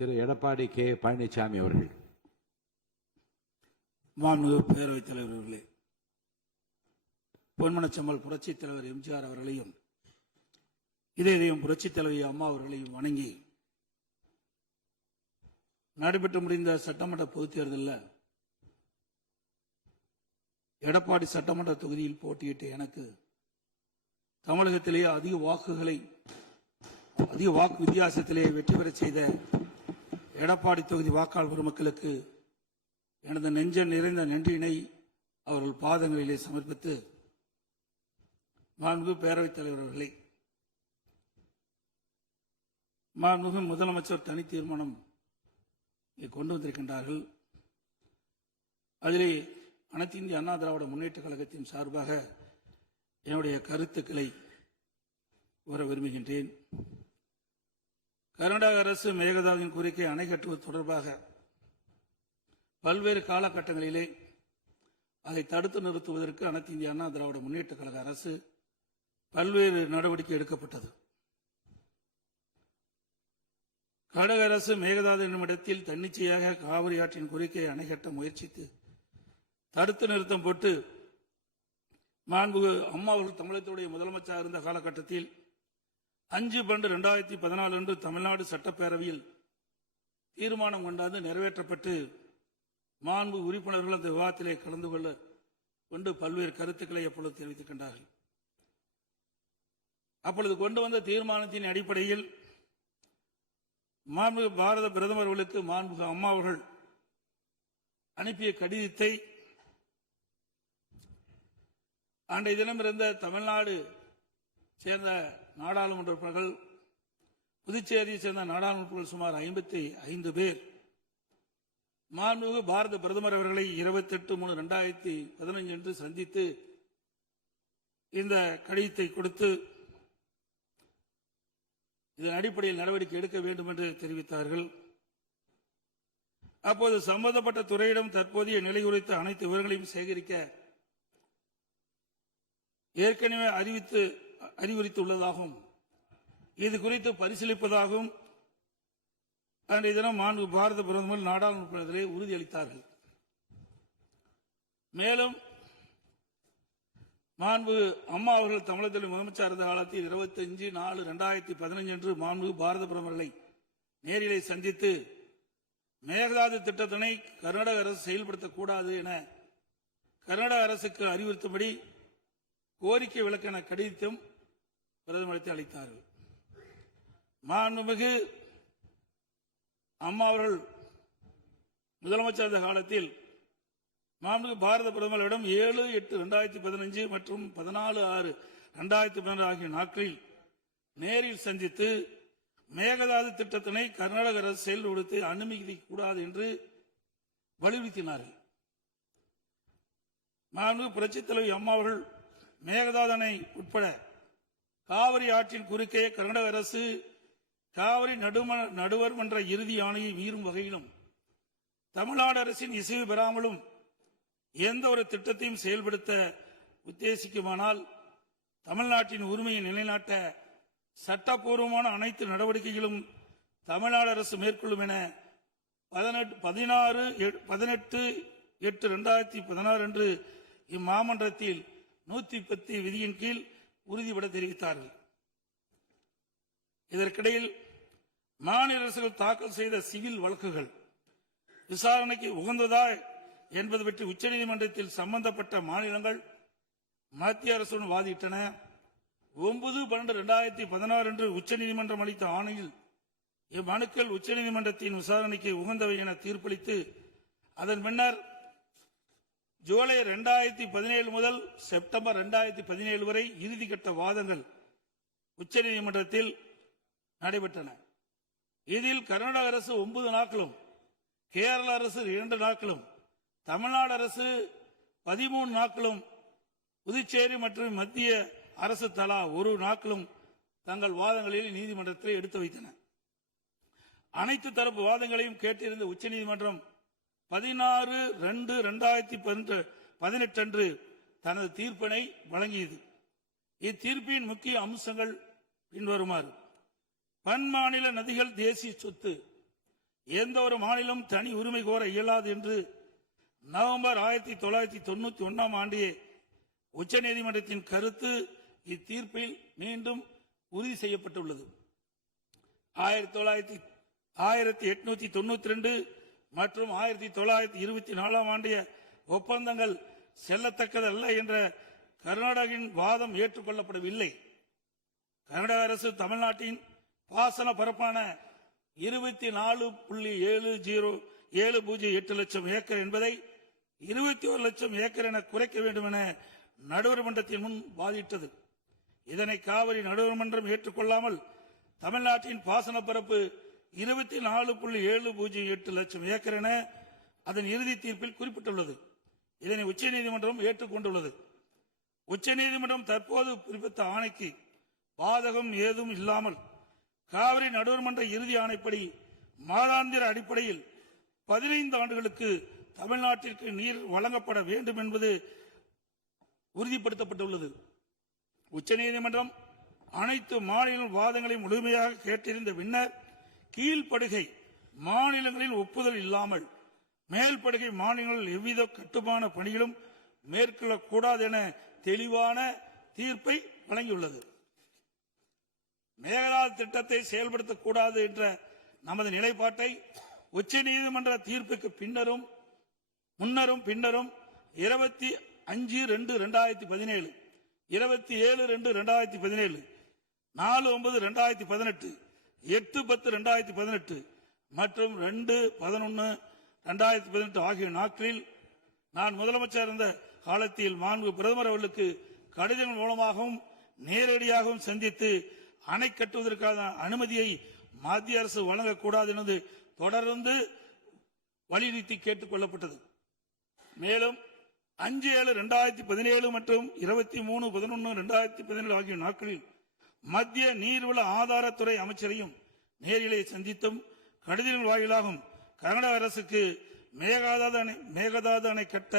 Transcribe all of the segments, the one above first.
திரு Edappadi K Palaniswami அவர்கள். மாண்புமிகு பேரவைத் தலைவர் அவர்களே, பொன்மனச்செம்மல் புரட்சித் தலைவர் எம்ஜிஆர் அவர்களையும் இதயம் புரட்சித் தலைவி அம்மா அவர்களையும் வணங்கி நடைபெற்று முடிந்த சட்டமன்ற பொதுத் தேர்தலில் எடப்பாடி சட்டமன்ற தொகுதியில் போட்டியிட்ட எனக்கு தமிழகத்திலேயே அதிக வாக்கு வித்தியாசத்திலேயே வெற்றி பெற செய்த எடப்பாடி தொகுதி வாக்காளர் பெருமக்களுக்கு எனது நெஞ்ச நிறைந்த நன்றியினை அவர்கள் பாதங்களிலே சமர்ப்பித்து, மாண்புமிகு பேரவைத் தலைவர் அவர்களே, மாண்புமிகு முதலமைச்சர் தனி தீர்மானம் கொண்டு வந்திருக்கின்றார்கள். அதிலே அனைத்து இந்திய அண்ணா திராவிட முன்னேற்ற கழகத்தின் சார்பாக என்னுடைய கருத்துக்களை வர விரும்புகின்றேன். கர்நாடக அரசு மேகதாதுவின் கோரிக்கை அணை கட்டுவது தொடர்பாக பல்வேறு காலகட்டங்களிலே அதை தடுத்து நிறுத்துவதற்கு அனைத்து இந்திய அண்ணா திராவிட முன்னேற்ற கழக அரசு பல்வேறு நடவடிக்கை எடுக்கப்பட்டது. கர்நாடக அரசு மேகதாது என்னும் இடத்தில் தன்னிச்சையாக காவிரி ஆற்றின் கோரிக்கையை அணை கட்ட முயற்சித்து தடுத்து நிறுத்தம் போட்டு மாண்புமிகு அம்மா அவர்கள் தமிழகத்துடைய முதலமைச்சராக இருந்த காலகட்டத்தில் 5/12/2014 அன்று தமிழ்நாடு சட்டப்பேரவையில் தீர்மானம் கொண்டாந்து நிறைவேற்றப்பட்டு மாண்பு உறுப்பினர்கள் அந்த விவாதத்திலே கலந்து கொண்டு பல்வேறு கருத்துக்களை அப்பொழுது தெரிவித்துக் கொண்டார்கள். அப்பொழுது கொண்டு வந்த தீர்மானத்தின் அடிப்படையில் மாண்புமிகு பாரத பிரதமர் அவர்களுக்கு மாண்புமிகு அம்மா அவர்கள் அனுப்பிய கடிதத்தை அன்றைய தினம் இருந்த தமிழ்நாடு சேர்ந்த நாடாளுமன்ற உறுப்பினர்கள், புதுச்சேரியை சேர்ந்த நாடாளுமன்ற உறுப்பினர்கள் சுமார் 55 பேர் மாண்புமிகு பாரத பிரதமர் அவர்களை 28/3/2015 அன்று சந்தித்து இந்த கடிதத்தை கொடுத்து இதன் அடிப்படையில் நடவடிக்கை எடுக்க வேண்டும் என்று தெரிவித்தார்கள். அப்போது சம்பந்தப்பட்ட துறையிடம் தற்போதைய நிலை குறித்த அனைத்து விவரங்களையும் சேகரிக்க ஏற்கனவே அறிவுறுத்தியுள்ளதாகவும் இது குறித்து பரிசீலிப்பதாகவும் அன்றைய தினம் மாண்பு பாரத பிரதமர் நாடாளுமன்றத்திலே உறுதியளித்தார்கள். மேலும் மாண்பு அம்மா அவர்கள் தமிழகத்தில் முதலமைச்சர் இருந்த காலத்தில் 25/4/2015 அன்று மாண்பு பாரத பிரதமர்களை நேரிலே சந்தித்து மேகதாது திட்டத்தினை கர்நாடக அரசு செயல்படுத்தக்கூடாது என கர்நாடக அரசுக்கு அறிவுறுத்தும்படி கோரிக்கை விளக்கென கடிதம் பிரதமருக்கு அளித்தார்கள். மாண்புமிகு அம்மா அவர்கள் முதலமைச்சர் இருந்த காலத்தில் மாண்புமிகு பாரத பிரதமரிடம் 7/8/2015 மற்றும் 14/6/2016 ஆகிய நாட்களில் நேரில் சந்தித்து மேகதாது திட்டத்தினை கர்நாடக அரசு செயல்படுத்த அனுமதிக்கூடாது என்று வலியுறுத்தினார்கள். மாண்புமிகு புரட்சித் தலைவி அம்மா அவர்கள் மேகதாது அணை உட்பட காவிரி ஆற்றின் குறுக்கே கர்நாடக அரசு காவிரி நடுவர் மன்ற இறுதி ஆணையை மீறும் வகையிலும் தமிழ்நாடு அரசின் இசைவு பெறாமலும் எந்த ஒரு திட்டத்தையும் செயல்படுத்த உத்தேசிக்குமானால் தமிழ்நாட்டின் உரிமையை நிலைநாட்ட சட்டப்பூர்வமான அனைத்து நடவடிக்கைகளும் தமிழ்நாடு அரசு மேற்கொள்ளும் என 18/8/2016 அன்று இம்மாமன்றத்தில் 110 விதியின் கீழ் உறுதிபட தெரிவித்தார்கள். இதற்கிடையில் மாநில அரசுகள் தாக்கல் செய்த சிவில் வழக்குகள் விசாரணைக்கு உகந்ததா என்பது பற்றி உச்சநீதிமன்றத்தில் சம்பந்தப்பட்ட மாநிலங்கள் மத்திய அரசுடன் வாதிட்டன. 9/12/2016 அன்று உச்சநீதிமன்றம் அளித்த ஆணையில் இம்மனுக்கள் உச்சநீதிமன்றத்தின் விசாரணைக்கு உகந்தவை என தீர்ப்பளித்து அதன் பின்னர் ஜூலை 2017 முதல் செப்டம்பர் 2017 வரை இறுதிக்கட்ட வாதங்கள் உச்சநீதிமன்றத்தில் நடைபெற்றன. இதில் கர்நாடக அரசு 9 நாட்களும், கேரள அரசு 2 நாட்களும், தமிழ்நாடு அரசு 13 நாட்களும், புதுச்சேரி மற்றும் மத்திய அரசு தலா 1 நாட்களும் தங்கள் வாதங்களில் நீதிமன்றத்தில் எடுத்து வைத்தன. அனைத்து தரப்பு வாதங்களையும் கேட்டிருந்த உச்சநீதிமன்றம் 16/2/2018 அன்று தனது தீர்ப்பினை வழங்கியது. இத்தீர்ப்பின் முக்கிய அம்சங்கள் பின்வருமாறு: பன்மாநில நதிகள் தேசிய சொத்து. எந்த ஒரு மாநிலம் தனி உரிமை கோர இயலாது என்று நவம்பர் 1991 ஆண்டே உச்சநீதிமன்றத்தின் கருத்து இத்தீர்ப்பில் மீண்டும் உறுதி செய்யப்பட்டுள்ளது. 1892 மற்றும் 1924 ஆண்டிய ஒப்பந்தங்கள் செல்லத்தக்கதல்ல என்ற கர்நாடகின் வாதம் ஏற்றுக்கொள்ளப்படவில்லை. கர்நாடக அரசு தமிழ்நாட்டின் பாசன பரப்பான 24.708 லட்சம் ஏக்கர் என்பதை 21 லட்சம் ஏக்கர் என குறைக்க வேண்டும் என நடுவர் மன்றத்தின் முன் வாதிட்டது. இதனை காவிரி நடுவர் மன்றம் ஏற்றுக்கொள்ளாமல் தமிழ்நாட்டின் பாசன பரப்பு 24.708 லட்சம் ஏக்கர் என அதன் இறுதி தீர்ப்பில் குறிப்பிட்டுள்ளது. இதனை உச்சநீதிமன்றம் ஏற்றுக்கொண்டுள்ளது. உச்சநீதிமன்றம் தற்போது பிறப்பித்த ஆணைக்கு பாதகம் ஏதும் இல்லாமல் காவிரி நடுவர் மன்ற இறுதி ஆணைப்படி மாதாந்திர அடிப்படையில் 15 ஆண்டுகளுக்கு தமிழ்நாட்டிற்கு நீர் வழங்கப்பட வேண்டும் என்பது உறுதிப்படுத்தப்பட்டுள்ளது. உச்சநீதிமன்றம் அனைத்து மாநில வாதங்களை முழுமையாக கேட்டிருந்த பின்னர் கீழ்ப்படுகை மாநிலங்களின் ஒப்புதல் இல்லாமல் மேல்படுகை மாநிலங்களில் எவ்வித கட்டுமான பணிகளும் மேற்கொள்ளக்கூடாது என தெளிவான தீர்ப்பை வழங்கியுள்ளது. மேகதாது திட்டத்தை செயல்படுத்தக்கூடாது என்ற நமது நிலைப்பாட்டை உச்சநீதிமன்ற தீர்ப்புக்கு முன்னரும் பின்னரும் 25/2/2017, 27/2/2017, 4/9/2018, 8/10/2018 மற்றும் 2/11/2018 ஆகிய நாட்களில் நான் முதலமைச்சர் இருந்த காலத்தில் மாண்பு பிரதமர் அவர்களுக்கு கடிதங்கள் மூலமாகவும் நேரடியாகவும் சந்தித்து அணை கட்டுவதற்கான அனுமதியை மத்திய அரசு வழங்கக்கூடாது என்பது தொடர்ந்து வலியுறுத்தி கேட்டுக் கொள்ளப்பட்டது. மேலும் 5/7/2017 மற்றும் 23/11/2017 ஆகிய நாட்களில் மத்திய நீர்வள ஆதாரத்துறை அமைச்சரையும் நேரிலே சந்தித்தும் கடிதங்கள் வாயிலாகவும் கர்நாடக அரசுக்கு மேகதாது அணை கட்ட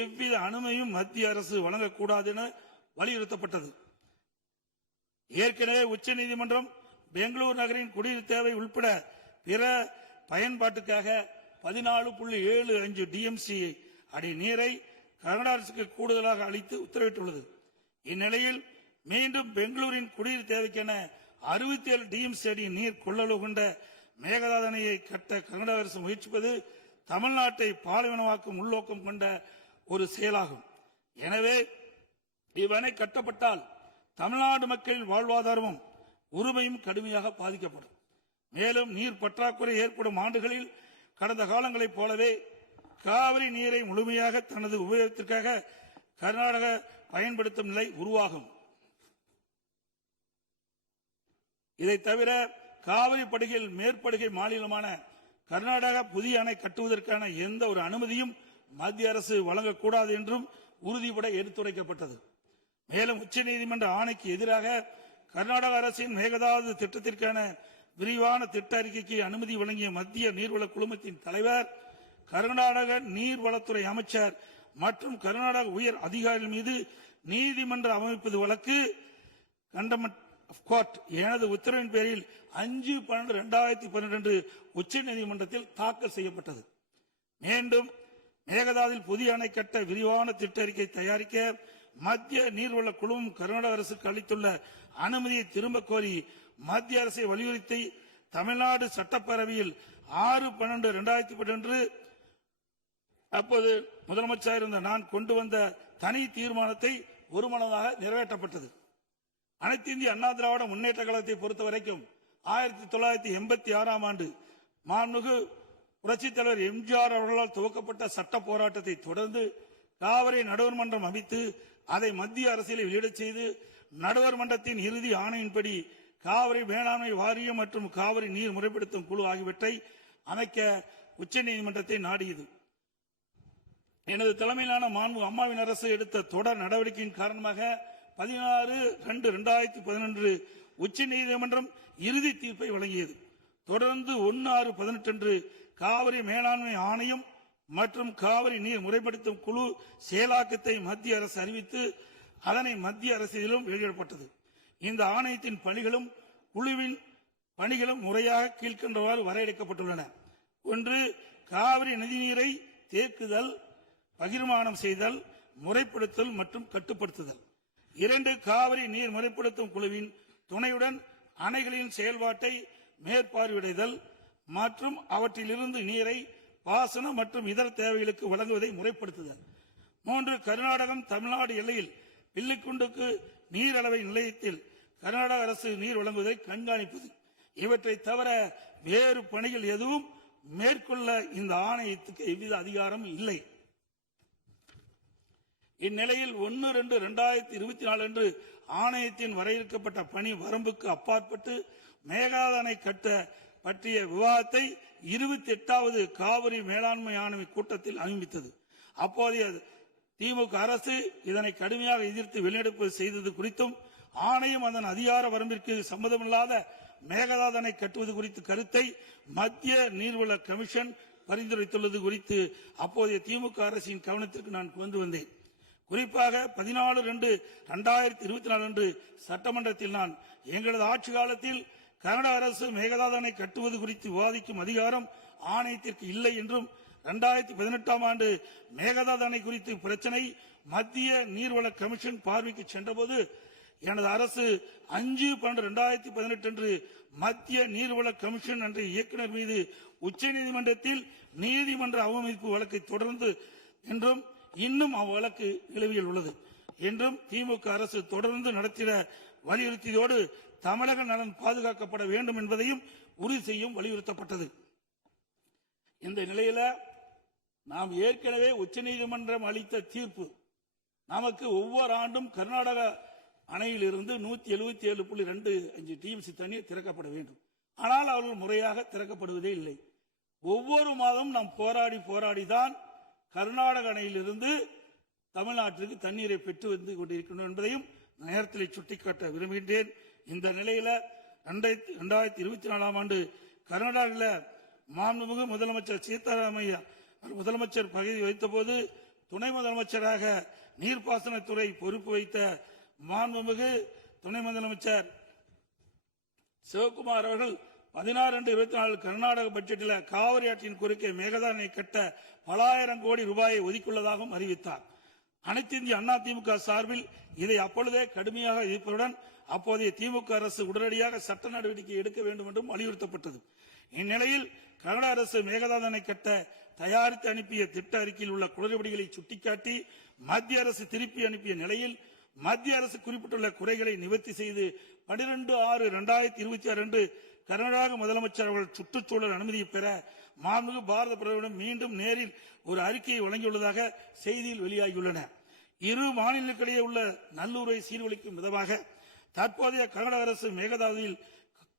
எவ்வித அனுமதியும் மத்திய அரசு வழங்கக்கூடாது என வலியுறுத்தப்பட்டது. ஏற்கனவே உச்சநீதிமன்றம் பெங்களூரு நகரின் குடிநீர் தேவை உட்பட பிற பயன்பாட்டுக்காக 14.75 டிஎம்சி அடி நீரை கர்நாடக அரசுக்கு கூடுதலாக அளித்து உத்தரவிட்டுள்ளது. இந்நிலையில் மீண்டும் பெங்களூரின் குடிநீர் தேவைக்கென 67 டிஎம்சி அடி நீர் கொள்ளளவு கொண்ட மேகதாது அணையை கட்ட கர்நாடக அரசு முயற்சிப்பது தமிழ்நாட்டை பாலைவனமாக்கும் உள்நோக்கம் கொண்ட ஒரு செயலாகும். எனவே இவ்வணை கட்டப்பட்டால் தமிழ்நாடு மக்களின் வாழ்வாதாரமும் உரிமையும் கடுமையாக பாதிக்கப்படும். மேலும் நீர் பற்றாக்குறை ஏற்படும் ஆண்டுகளில் கடந்த காலங்களைப் போலவே காவிரி நீரை முழுமையாக தனது உபயோகத்திற்காக கர்நாடக பயன்படுத்தும் நிலை உருவாகும். இதை தவிர காவிரி படுகையில் மேற்படுகை மாநிலமான கர்நாடகா புதிய அணை கட்டுவதற்கான எந்த ஒரு அனுமதியும் மத்திய அரசு வழங்கக்கூடாது என்றும் உறுதிபட எடுத்துரைக்கப்பட்டது. மேலும் உச்சநீதிமன்ற ஆணைக்கு எதிராக கர்நாடக அரசின் மேகதாது திட்டத்திற்கான விரிவான திட்ட அறிக்கைக்கு அனுமதி வழங்கிய மத்திய நீர்வள குழுமத்தின் தலைவர், கர்நாடக நீர்வளத்துறை அமைச்சர் மற்றும் கர்நாடக உயர் அதிகாரிகள் மீது நீதிமன்ற அமைப்பது வழக்கு கண்டெம்ப்ட் ஆஃப் கோர்ட் எனது உத்தரவின் பேரில் 5/12/2012 உச்சநீதிமன்றத்தில் தாக்கல் செய்யப்பட்டது. மீண்டும் மேகதாதில் புதிய அணை கட்ட விரிவான திட்ட அறிக்கை தயாரிக்க மத்திய நீர்வள குழுமம் கர்நாடக அரசுக்கு அளித்துள்ள அனுமதியை திரும்ப கோரி மத்திய அரசை வலியுறுத்தி தமிழ்நாடு சட்டப்பேரவையில் 6/12/2012 அப்போது முதலமைச்சர் இருந்த நான் கொண்டு வந்த தனி தீர்மானத்தை ஒருமனதாக நிறைவேற்றப்பட்டது. அனைத்து இந்திய அண்ணா திராவிட முன்னேற்ற கழகத்தை பொறுத்தவரைக்கும் 1986 ஆண்டு மாண்புமிகு புரட்சித் தலைவர் எம்ஜிஆர் அவர்களால் துவக்கப்பட்ட சட்ட போராட்டத்தை தொடர்ந்து காவிரி நடுவர் மன்றம் அமைத்து அதை மத்திய அரசியலை வெளியிடச் செய்து நடுவர் மன்றத்தின் இறுதி ஆணையின்படி காவிரி மேலாண்மை வாரியம் மற்றும் காவிரி நீர் முறைப்படுத்தும் குழு ஆகியவற்றை அமைக்க உச்சநீதிமன்றத்தை நாடியது. எனது தலைமையிலான மாண்பு அம்மாவின் அரசு எடுத்த தொடர் நடவடிக்கையின் காரணமாக 16/2/2011 உச்சநீதிமன்றம் இறுதி தீர்ப்பை வழங்கியது. தொடர்ந்து 1/6/18 காவிரி மேலாண்மை ஆணையம் மற்றும் காவிரி நீர் முறைப்படுத்தும் குழு செயலாக்கத்தை மத்திய அரசு அறிவித்து அதனை மத்திய அரசிலும் வெளியிடப்பட்டது. இந்த ஆணையத்தின் பணிகளும் குழுவின் பணிகளும் முறையாக கீழ்கண்டவாறு வரையறுக்கப்பட்டுள்ளன. ஒன்று, காவிரி நதிநீரை தேக்குதல், பகிர்மானம் செய்தல், முறைப்படுத்தல் மற்றும் கட்டுப்படுத்துதல். 2, காவிரி நீர் முறைப்படுத்தும் குழுவின் துணையுடன் அணைகளின் செயல்பாட்டை மேற்பார்வையிடுதல் மற்றும் அவற்றிலிருந்து நீரை பாசன மற்றும் இதர தேவைகளுக்கு வழங்குவதை முறைப்படுத்துதல். 3, கர்நாடகம் தமிழ்நாடு எல்லையில் வில்லிக்குண்டுக்கு நீர் அளவை நிலையத்தில் கர்நாடக அரசு நீர் வழங்குவதை கண்காணிப்பது. இவற்றை தவிர வேறு பணிகள் எதுவும் மேற்கொள்ள இந்த ஆணையத்துக்கு எவ்வித அதிகாரம் இல்லை. இந்நிலையில் 1/2/2024 அன்று ஆணையத்தின் வரையறுக்கப்பட்ட பணி வரம்புக்கு அப்பாற்பட்டு மேகதாது அணை கட்ட பற்றிய விவாதத்தை 28வது காவிரி மேலாண்மை ஆணைய கூட்டத்தில் அனுமதித்தது. அப்போதைய திமுக அரசு இதனை கடுமையாக எதிர்த்து வெளிநடப்பு செய்தது குறித்தும் ஆணையம் அதன் அதிகார வரம்பிற்கு சம்மதமில்லாத மேகதாது அணை கட்டுவது குறித்த கருத்தை மத்திய நீர்வள கமிஷன் பரிந்துரைத்துள்ளது குறித்து அப்போதைய திமுக அரசின் கவனத்திற்கு நான் கொண்டு வந்தேன். குறிப்பாக 14/2/2024 அன்று சட்டமன்றத்தில் நான் எங்களது ஆட்சி காலத்தில் கர்நாடக அரசு மேகதாது அணை கட்டுவது குறித்து விவாதிக்கும் அதிகாரம் ஆணையத்திற்கு இல்லை என்றும் 2018ஆம் ஆண்டு மேகதாது அணை குறித்து பிரச்சனை மத்திய நீர்வள கமிஷன் பார்வைக்கு சென்றபோது எனது அரசு 5/12/2018 அன்று மத்திய நீர்வள கமிஷன் என்ற இயக்குநர் மீது உச்சநீதிமன்றத்தில் நீதிமன்ற அவமதிப்பு வழக்கை தொடர்ந்து என்றும் இன்னும் அவ்வழக்கு நிலுவையில் உள்ளது என்றும் திமுக அரசு தொடர்ந்து நடத்திட வலியுறுத்தியதோடு தமிழக நலன் பாதுகாக்கப்பட வேண்டும் என்பதையும் உறுதி செய்யும் வலியுறுத்தப்பட்டது. இந்த நிலையில நாம் ஏற்கனவே உச்சநீதிமன்றம் அளித்த தீர்ப்பு நமக்கு ஒவ்வொரு ஆண்டும் கர்நாடக அணையிலிருந்து 177.25 டிஎம்சி தண்ணீர் திறக்கப்பட வேண்டும். ஆனால் அவர்கள் முறையாக திறக்கப்படுவதே இல்லை. ஒவ்வொரு மாதம் நாம் போராடிதான் கர்நாடக அணையிலிருந்து தமிழ்நாட்டிற்கு தண்ணீரை பெற்று வந்து கொண்டிருக்கணும் என்பதையும் நேரத்தில் சுட்டிக்காட்ட விரும்புகின்றேன். இந்த நிலையில 2024ஆம் ஆண்டு கர்நாடகாவில் மாண்புமிகு முதலமைச்சர் சீதாராமையா முதலமைச்சர் பதவி வைத்த போது துணை முதலமைச்சராக நீர்ப்பாசனத்துறை பொறுப்பு வைத்த மாண்புமிகு துணை முதலமைச்சர் சிவகுமார் அவர்கள் 16/2/24 கர்நாடக பட்ஜெட்டில் காவிரி ஆற்றின் குறுக்கே மேகதாது அணை கட்ட பல ஆயிரம் கோடி ரூபாயை ஒதுக்கியுள்ளதாகவும் அறிவித்தார். அனைத்து இந்திய அண்ணா திமுக சார்பில் இதை அப்பொழுதே கடுமையாக எதிர்ப்பதுடன் அப்போதைய திமுக அரசு உடனடியாக சட்ட நடவடிக்கை எடுக்க வேண்டும் என்றும் வலியுறுத்தப்பட்டது. இந்நிலையில் கர்நாடக அரசு மேகதாது அணை கட்ட தயாரித்து அனுப்பிய திட்ட அறிக்கையில் உள்ள குளறுபடிகளை சுட்டிக்காட்டி மத்திய அரசு திருப்பி அனுப்பிய நிலையில் மத்திய அரசு குறிப்பிட்டுள்ள குறைகளை நிவர்த்தி செய்து 12/6/2026 அன்று கர்நாடக முதலமைச்சர் அவர்கள் சுற்றுச்சூழல் அனுமதியை பெற மாண்புமிகு பாரத பிரதமரிடம் மீண்டும் நேரில் ஒரு அறிக்கையை வழங்கியுள்ளதாக செய்தியில் வெளியாகியுள்ளன. இரு மாநிலங்களுக்கிடையே உள்ள நல்லுறவை சீர்குலைக்கும் விதமாக தற்போதைய கர்நாடக அரசு மேகதாதுவில்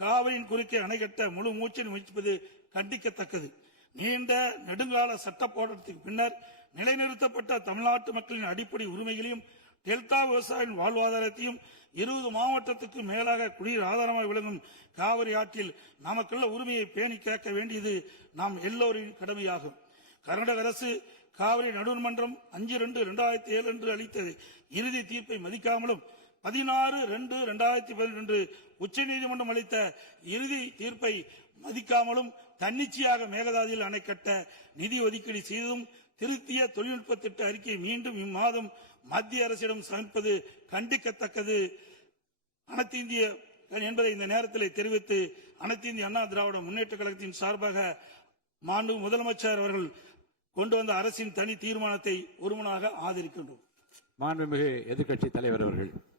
காவிரியின் குறுக்கே அணை கட்ட முழு மூச்சில் முயற்சிப்பது கண்டிக்கத்தக்கது. நீண்ட நெடுங்கால சட்ட போராட்டத்துக்கு பின்னர் நிலைநிறுத்தப்பட்ட தமிழ்நாட்டு மக்களின் அடிப்படை உரிமைகளையும் டெல்டா விவசாயிகளின் வாழ்வாதாரத்தையும் 20 மாவட்டத்துக்கு மேலாக குடிநீர் ஆதாரமாக விளங்கும் காவிரி ஆற்றில் நமக்குள்ள உரிமையை பேணி காக்க வேண்டியது நாம் எல்லோரின் கடமையாகும். கர்நாடக அரசு காவிரி நடுவர் மன்றம் 5/2/2007 அன்று அளித்த இறுதி தீர்ப்பை மதிக்காமலும் 16/2/2018 அன்று உச்சநீதிமன்றம் அளித்த இறுதி தீர்ப்பை மதிக்காமலும் தன்னிச்சையாக மேகதாதுவில் அணை கட்ட நிதி ஒதுக்கீடு செய்ததும் திருத்திய தொழில்நுட்ப திட்ட அறிக்கையை மீண்டும் இம்மாதம் மத்திய அரசிடம் சமர்ப்பது கண்டிக்கத்தக்கது அனைத்து இந்திய என்பதை இந்த நேரத்தில் தெரிவித்து அனைத்து இந்திய அண்ணா திராவிட முன்னேற்ற கழகத்தின் சார்பாக மாண்பு முதலமைச்சர் அவர்கள் கொண்டு வந்த அரசின் தனி தீர்மானத்தை ஒருமனாக ஆதரிக்கின்றோம். மாண்புமிகு எதிர்க்கட்சி தலைவர் அவர்கள்.